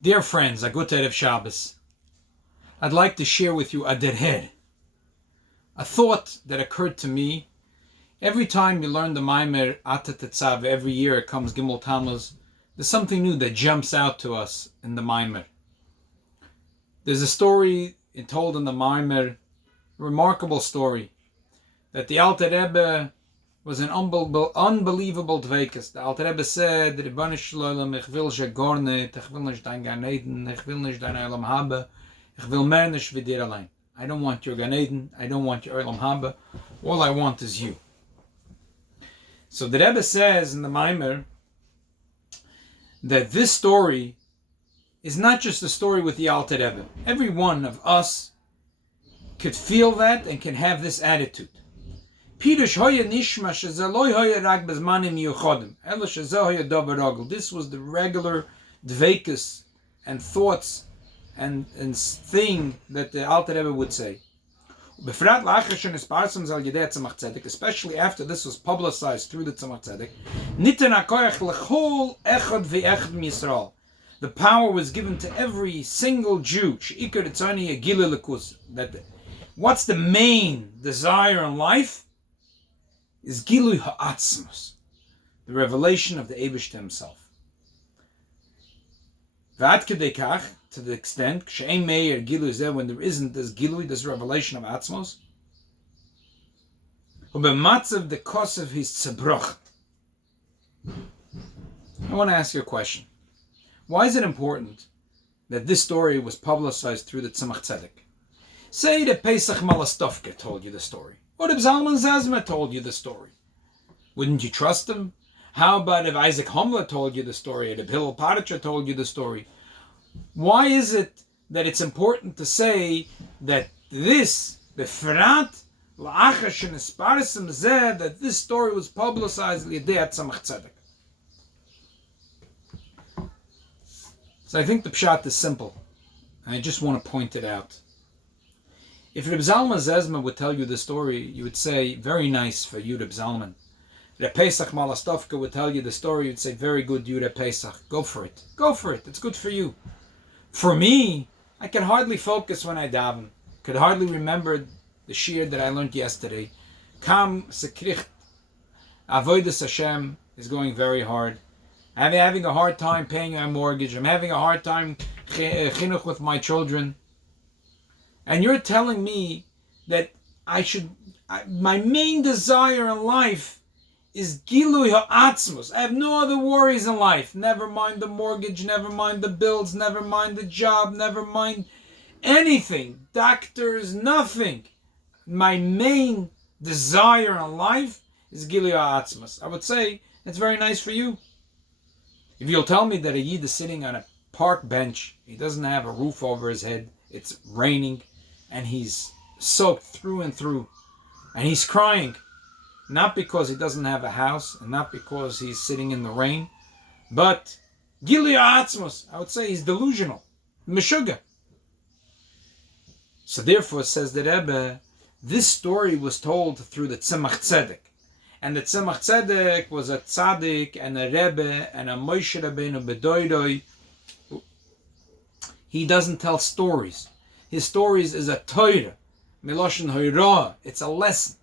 Dear friends, a good of Shabbos. I'd like to share with you a derher, a thought that occurred to me. Every time you learn the Maimer Atat Tetzav, every year it comes Gimel Tammuz, there's something new that jumps out to us in the Maimer. There's a story told in the Maimer, a remarkable story, that the Alter Rebbe was an unbelievable dveikus. The Alter Rebbe said, Ribbon Shalom, ich will she gar nicht, ich will nicht dein Gan Eden, ich will nicht dein Olam Haba, ich will mehr nicht wie dir allein. I don't want your Gan Eden, I don't want your Olam Haba, all I want is you. So the Rebbe says in the Maimer that this story is not just a story with the Alter Rebbe. Every one of us could feel that and can have this attitude. This was the regular dveikus and thoughts and thing that the Alter Rebbe would say. Especially after this was publicized through the Tzemach Tzedek. The power was given to every single Jew. That what's the main desire in life? Is Gilui Ha'atzmos, the revelation of the Eibishter himself. V'ad kedei kach, to the extent, K'she'ein meir Gilui zeh, when there isn't this Gilui, this revelation of Atzmos, U'b'matzav de kosev his tzebroch. I want to ask you a question. Why is it important that this story was publicized through the Tzemach Tzedek? Say that Pesach Malastovka told you the story. Or if Zalman Zazma told you the story. Wouldn't you trust him? How about if Isaac Homla told you the story, or if Hillel Paratra told you the story? Why is it that it's important to say that this, Befrat, La'achash Nesparisim Zeh, that this story was publicized L'yedei Tzemach Tzedek? So I think the pshat is simple, and I just want to point it out. If Reb Zalman Zezma would tell you the story, you would say, very nice for you, Reb Zalman. Reb Pesach Malastovka would tell you the story, you'd say, very good, you, Reb Pesach. Go for it. Go for it. It's good for you. For me, I can hardly focus when I daven. Could hardly remember the shir that I learned yesterday. Kam sekricht. Avodas Hashem is going very hard. I'm having a hard time paying my mortgage. I'm having a hard time chinuch with my children. And you're telling me that my main desire in life is Gilui Ha'atzmos. I have no other worries in life. Never mind the mortgage, never mind the bills, never mind the job, never mind anything. Doctors, nothing. My main desire in life is Gilui Ha'atzmos. I would say, it's very nice for you. If you'll tell me that a Yid is sitting on a park bench, he doesn't have a roof over his head, it's raining, and he's soaked through and through, and he's crying, not because he doesn't have a house, and not because he's sitting in the rain, but Gilui Ha'atzmos, I would say he's delusional, meshuga. So therefore, says the Rebbe, this story was told through the Tzemach Tzedek, and the Tzemach Tzedek was a tzaddik and a Rebbe and a Moshe Rabbeinu B'doidoi. He doesn't tell stories. His stories is a Torah, Miloshen Hoirah. It's a lesson,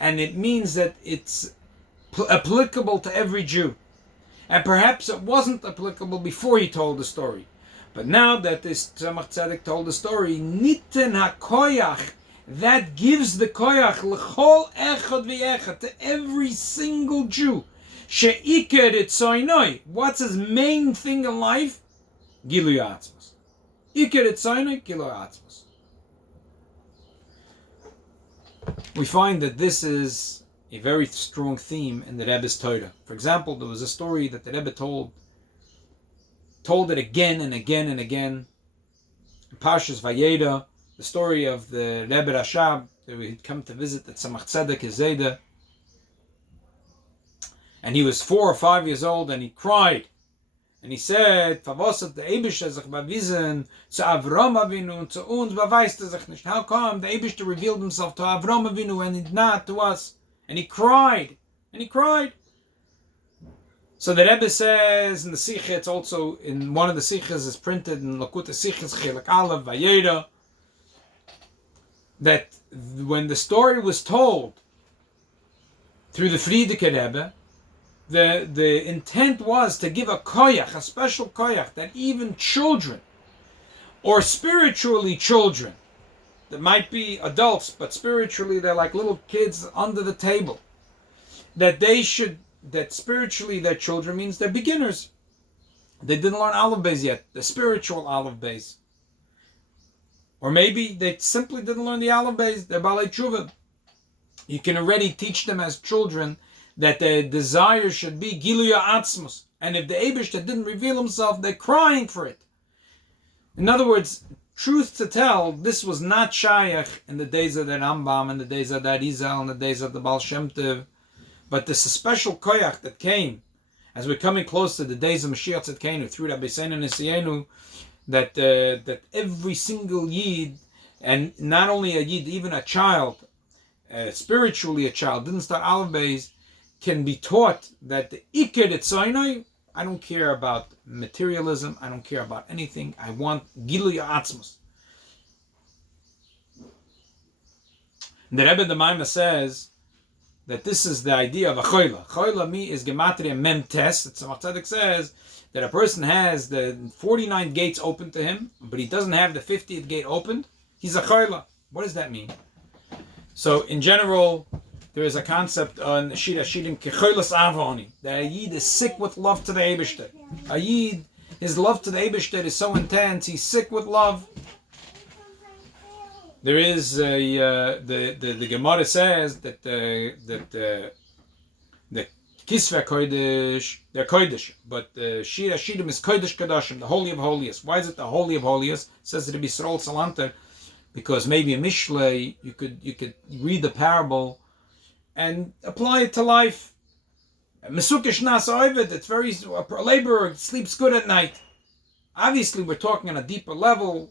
and it means that it's applicable to every Jew. And perhaps it wasn't applicable before he told the story, but now that this Tzemach Tzedek told the story, Niten HaKoyach, that gives the koyach l'chol echad v'echad, to every single Jew. She'iker etzoinoi. What's his main thing in life? Gilui Ha'atzmos. Iker etzoinoi, Gilui Ha'atzmos. We find that this is a very strong theme in the Rebbe's Torah. For example, there was a story that the Rebbe told it again and again and again. In Parshas Vayera, the story of the Rebbe Rashab, that he'd come to visit the Tzemach Tzedek, his Zayda. And he was 4 or 5 years old, and he cried. And he said, Favosat the Eibishter sich bewiesen zu Avram Avinu und zu uns beweist sich nicht. How come the Eibishter revealed himself to Avram Avinu and not to us? And he cried. And he cried. So the Rebbe says in the Sikha, it's also in one of the Sikhas is printed in Lakuta Sikhas Chilek Aleph Vayera, that when the story was told through the Friedeker Rebbe, the intent was to give a koyach, a special koyach, that even children, or spiritually children, that might be adults, but spiritually they're like little kids under the table, that spiritually their children means they're beginners. They didn't learn Aleph Beis yet, the spiritual Aleph Beis. Or maybe they simply didn't learn the Aleph Beis, they're Balei Tshuva. You can already teach them as children that their desire should be Giluya Atzmus. And if the Eibishter didn't reveal himself, they're crying for it. In other words, truth to tell, this was not Shayach in the days of the Rambam, in the days of the Arizal, in the days of the Baal Shem Tov. But this is a special koyach that came as we're coming close to the days of Mashiach Tzidkenu through Rabbi Seinu Nisienu, that every single Yid, and not only a Yid, even a child, spiritually a child, didn't start Aleph Beis, can be taught that the Iker Etzainai, I don't care about materialism, I don't care about anything, I want Giluya Atzmus. The Rebbe the Maimah says that this is the idea of a choila. Choila mi is gematria mem tes. Tzemach Tzedek says that a person has the 49 gates open to him, but he doesn't have the 50th gate opened. He's a choila. What does that mean? So in general, there is a concept on Shira Shirim kechoilas avoni, that a Yid is sick with love to the Eibishter. A Yid, his love to the Eibishter is so intense, he's sick with love. There is the Gemara says that the Kisvei Kodesh, they're Kodesh, but the Shira Shirim is Kodesh Kadashim, the Holy of Holiest. Why is it the Holy of Holiest? It says to be Srol Salanter, because maybe in Mishlei you could read the parable and apply it to life. Mesukish Nas Ovid, it's very, a laborer sleeps good at night. Obviously we're talking on a deeper level,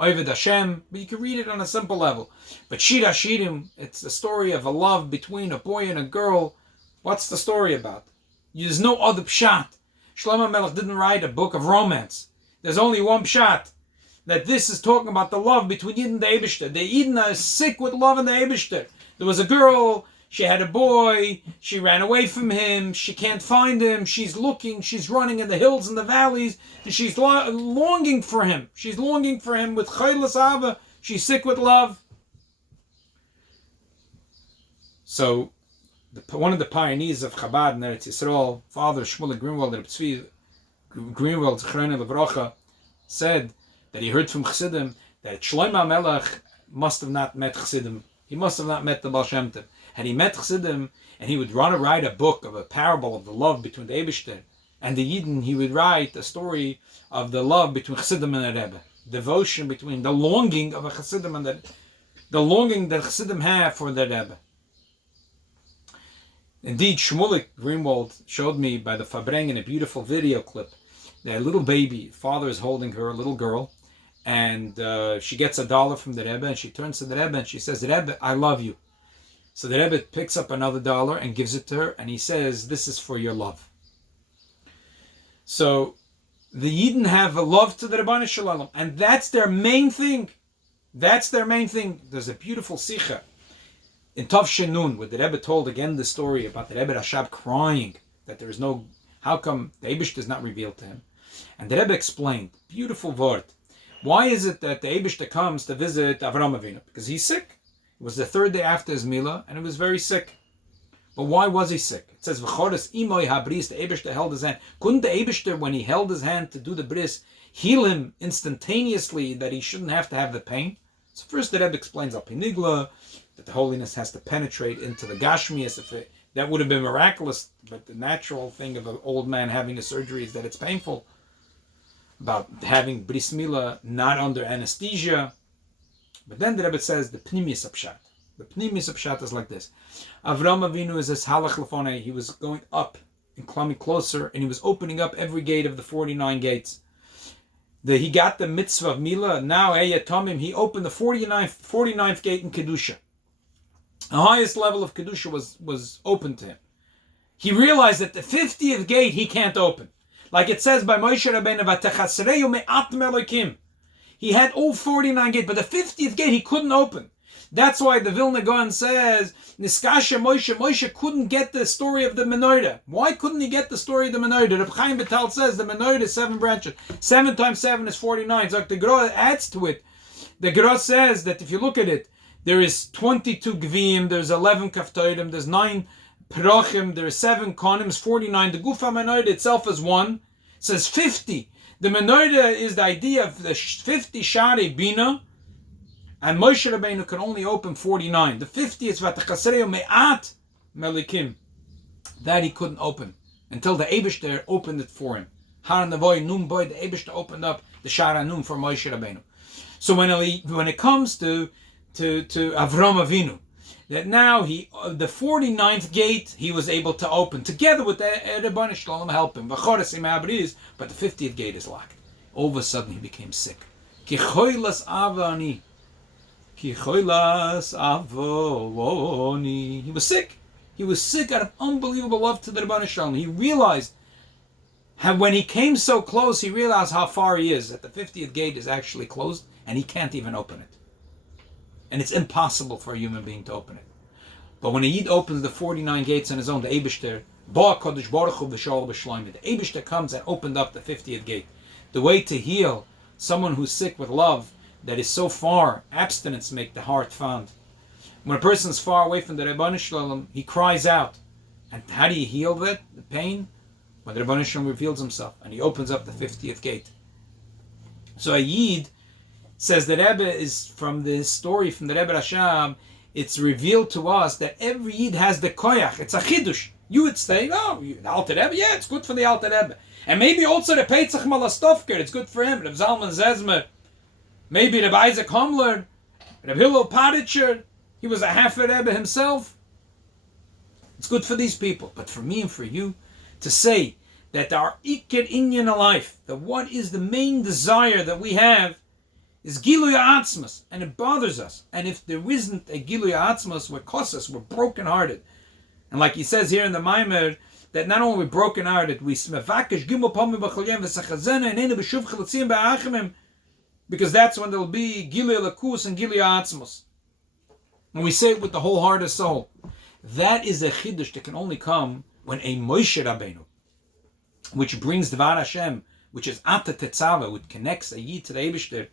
Ovid Hashem, but you can read it on a simple level. But Shira Shirim, it's the story of a love between a boy and a girl. What's the story about? There's no other pshat. Shlomo Melech didn't write a book of romance. There's only one pshat. That this is talking about the love between Yid and the Eibishter. The Yidden are sick with love in the Eibishter. There was a girl, she had a boy, she ran away from him, she can't find him, she's looking, she's running in the hills and the valleys, and she's longing for him. She's longing for him with chaylas ava. She's sick with love. So, one of the pioneers of Chabad in Eretz Yisrael, Father Shmuel Greenwald, Reb Tzvi Greenwald, Zechrona Levracha, said that he heard from Chassidim that Shlomo Melech must have not met Chassidim. He must have not met the Baal Shem Tov. Had he met Chassidim, and he would want to write a book of a parable of the love between the Eibishter and the Yidden, he would write a story of the love between Chassidim and the Rebbe. Devotion between the longing of a Chassidim and the longing that Chassidim have for the Rebbe. Indeed, Shmulik Greenwald showed me by the Fabreng in a beautiful video clip that a little baby, father is holding her, a little girl, and she gets $1 from the Rebbe, and she turns to the Rebbe and she says, Rebbe, I love you. So the Rebbe picks up another $1 and gives it to her, and he says, this is for your love. So the Yidden have a love to the Rabbanu Shalom, and that's their main thing. That's their main thing. There's a beautiful Sikha in Tov Shenun, where the Rebbe told again the story about the Rebbe Rashab crying that there is no, how come the Eibush does not reveal to him? And the Rebbe explained, beautiful word. Why is it that the Eibishter comes to visit Avraham Avinu? Because he's sick. It was the third day after his Milah, and he was very sick. But why was he sick? It says, V'chodes imoy habris, the Eibishter held his hand. Couldn't the Eibishter, when he held his hand to do the bris, heal him instantaneously, that he shouldn't have to have the pain? So first the Rebbe explains Al-Pinigla, that the holiness has to penetrate into the Gashmias. That would have been miraculous, but the natural thing of an old man having a surgery is that it's painful. About having bris milah not under anesthesia. But then the Rebbe says the pnimius apshat. The pnimius apshat is like this. Avraham Avinu is as halach lefonei. He was going up and climbing closer, and he was opening up every gate of the 49 gates. He got the mitzvah of milah. Now Eyatomim, he opened the 49th, gate in kedusha. The highest level of kedusha was open to him. he realized that the 50th gate he can't open. Like it says by Moshe Rabbeinu, "Vatechasreyu me'at me'elokim." He had all 49 gates, but the 50th gate he couldn't open. That's why the Vilna Gaon says, Niskasha Moshe couldn't get the story of the menorah. Why couldn't he get the story of the menorah? Reb Chaim Vital says the menorah is 7 branches. 7 times 7 is 49. So the Gemara adds to it. The Gemara says that if you look at it, there is 22 Gvim, there's 11 Kaftorim, there's 9 Perachim, there are 7 Konim, 49. The Gufa menorah itself is 1. It says 50. The menorah is the idea of the 50 Shari Bina, and Moshe Rabbeinu could only open 49. The 50 is Vatachasreyo Me'at Melikim. That he couldn't open until the Eibishter opened it for him. Har Navoy Num Boy, the Eibishter opened up the Shara Num for Moshe Rabbeinu. So when it comes to Avram Avinu, that now the 49th gate he was able to open together with the Rebbeinu Shalom help him. But the 50th gate is locked. All of a sudden he became sick. Ki choilas avani. Ki choilas avoni. He was sick. He was sick out of unbelievable love to the Rebbeinu Shalom. He realized how when he came so close, he realized how far he is. That the 50th gate is actually closed and he can't even open it. And it's impossible for a human being to open it. But when a Yid opens the 49 gates on his own, the Eibishter, the Eibishter comes and opened up the 50th gate. The way to heal someone who's sick with love that is so far, abstinence make the heart fond. When a person is far away from the Rebbeinu Shalom, he cries out. And how do you heal that, the pain? When the Rebbeinu Shalom reveals himself and he opens up the 50th gate. So a Yid says the Rebbe is from the story from the Rebbe Rashab, it's revealed to us that every Yid has the koyach. It's a chidush. You would say, oh, the Alter Rebbe, yeah, it's good for the Alter Rebbe. And maybe also the Peitzach Malastovker, it's good for him. Reb Zalman Zezmer, maybe Reb Isaac Homler, Reb Hillel Paditcher, he was a Hafer Rebbe himself. It's good for these people. But for me and for you, to say that our Iker Inyan in life, that what is the main desire that we have, is Giluy Atzmas, and it bothers us. And if there isn't a Giluy Atzmas, we're kosas, we're brokenhearted. And like he says here in the Maimer, that not only we're brokenhearted, we smevakesh gimel pamim b'cholyem v'sachazena and enu b'shuv chalatzim ba'achimim, because that's when there'll be Giluy Lakus and Giluy Atzmas. And we say it with the whole heart and soul. That is a chiddush that can only come when a Moshe Rabbeinu, which brings Dvar Hashem, which is Ata Tetzava, which connects a Yid to the Eibishter.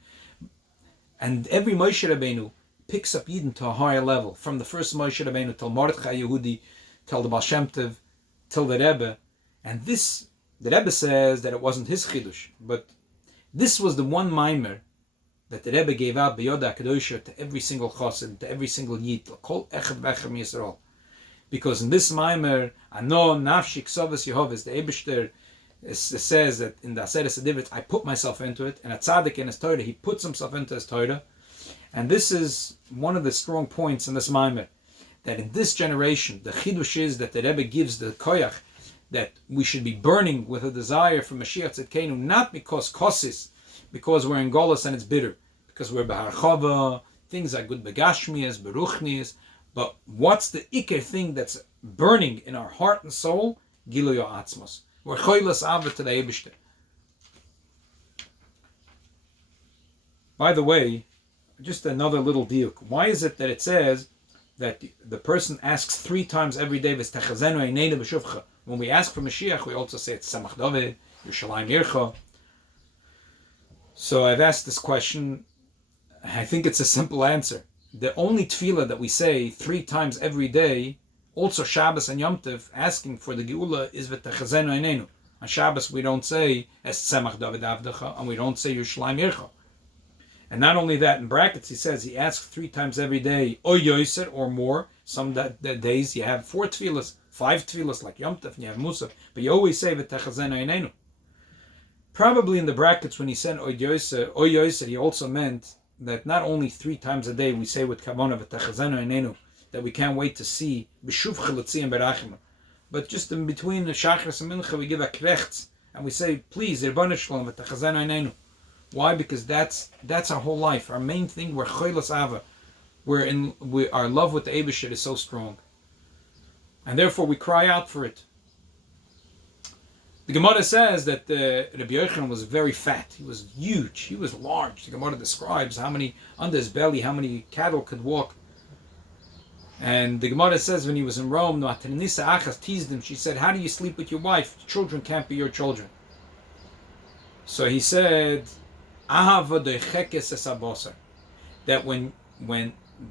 And every Moshe Rabbeinu picks up Yidden to a higher level, from the first Moshe Rabbeinu till Mordechai Yehudi, till the Baal Shem Tov, till the Rebbe. And this, the Rebbe says that it wasn't his chidush, but this was the one maimer that the Rebbe gave out B'Yoda HaKadosha to every single chassid, to every single Yid, Kol Echad V'Echem Yisrael. Because in this maimer, Ano Nafshi Ksovas Yehovah, the Eibishter, it says that in the Aseret Sedivrit, I put myself into it, and a tzaddik in his Torah, he puts himself into his Torah. And this is one of the strong points in this Maimer, that in this generation, the chidush is that the Rebbe gives the koyach, that we should be burning with a desire for Mashiach Tzidkenu, not because kosis, because we're in Golos and it's bitter, because we're Behar Chava, things are good begashmias, beruchnias, but what's the Iker thing that's burning in our heart and soul? Giluy Atzmos. We're choilas ava to the Eibishter. By the way, just another little diuk. Why is it that it says that the person asks 3 times every day, when we ask for Mashiach, we also say it's Samach David, Yerushalayim Yircha. So I've asked this question. I think it's a simple answer. The only tefillah that we say 3 times every day, also Shabbos and Yom Tov, asking for the Geula, is v'techazenu einenu. On Shabbos we don't say Es Tzemach David Avdecha, and we don't say Yerushalayim Yircha. And not only that, in brackets he says he asks 3 times every day, O Yoser, or more. Some days you have 4 tefillahs, 5 tefillahs like Yom Tov, and you have Musaf, but you always say v'techazenu einenu. Probably in the brackets when he said O Yoser, he also meant that not only 3 times a day we say with Kavanah v'techazenu einenu, that we can't wait to see b'shuv chalatzim berachim, but just in between the shachris and mincha we give a krechts and we say, please, Rebbeinu Shalom v'techazenu einenu. Why? Because that's our whole life. Our main thing, we're choilas ava. Our love with the Eibishter is so strong, and therefore we cry out for it. The Gemara says that Rabbi Yochanan was very fat. He was huge. He was large. The Gemara describes how many, under his belly, how many cattle could walk. And the Gemara says when he was in Rome, Nisa Achas teased him. She said, how do you sleep with your wife? Children can't be your children. So he said, that when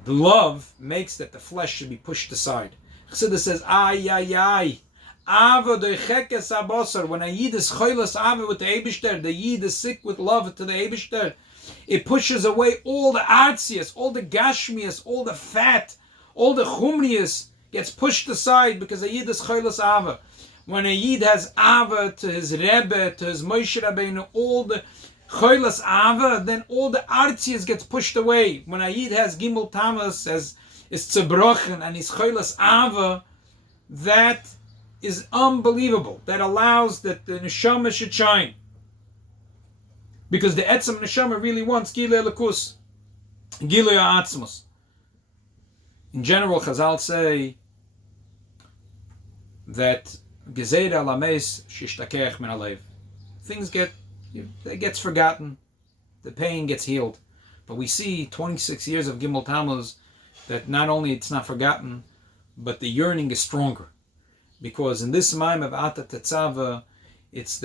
love makes that the flesh should be pushed aside. Chassidus says, ay. When a Yid is choilas ava with the Eibishter, the Yid is sick with love to the Eibishter, it pushes away all the artzias, all the gashmias, all the fat, all the chumrias gets pushed aside because a Yid is choilas ava. When a Yid has ava to his Rebbe, to his Moshe Rabbeinu, all the choilas ava, then all the artzias gets pushed away. When a Yid has gimel tamas, is tzebrochen, and his choilas ava, that is unbelievable. That allows that the neshama should shine. Because the etzem neshama really wants gilui elokus, gilui ha'atzmos. In general, Chazal say that gezeira lames shishtakeach min halev. Things gets forgotten, the pain gets healed. But we see 26 years of Gimel Tammuz that not only it's not forgotten, but the yearning is stronger. Because in this Maim of Ata Tetzava, it's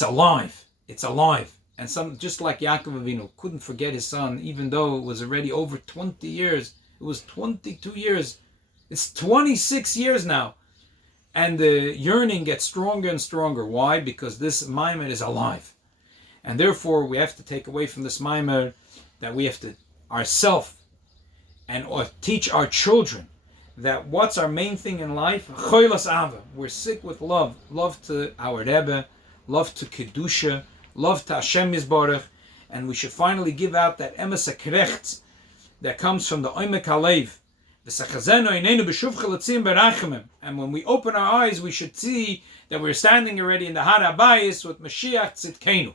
alive. It's alive. And some, just like Yaakov Avinu couldn't forget his son, even though it was already over 20 years. It was 22 years. It's 26 years now. And the yearning gets stronger and stronger. Why? Because this Maimer is alive. And therefore, we have to take away from this Maimer that we have to ourselves and or teach our children that what's our main thing in life? Choilas Ava. We're sick with love. Love to our Rebbe, love to Kedusha, love to Hashem Yisborach, and we should finally give out that emes hakrecht that comes from the Oimek Halev. And when we open our eyes, we should see that we're standing already in the Har HaBayis with Mashiach Tzidkenu.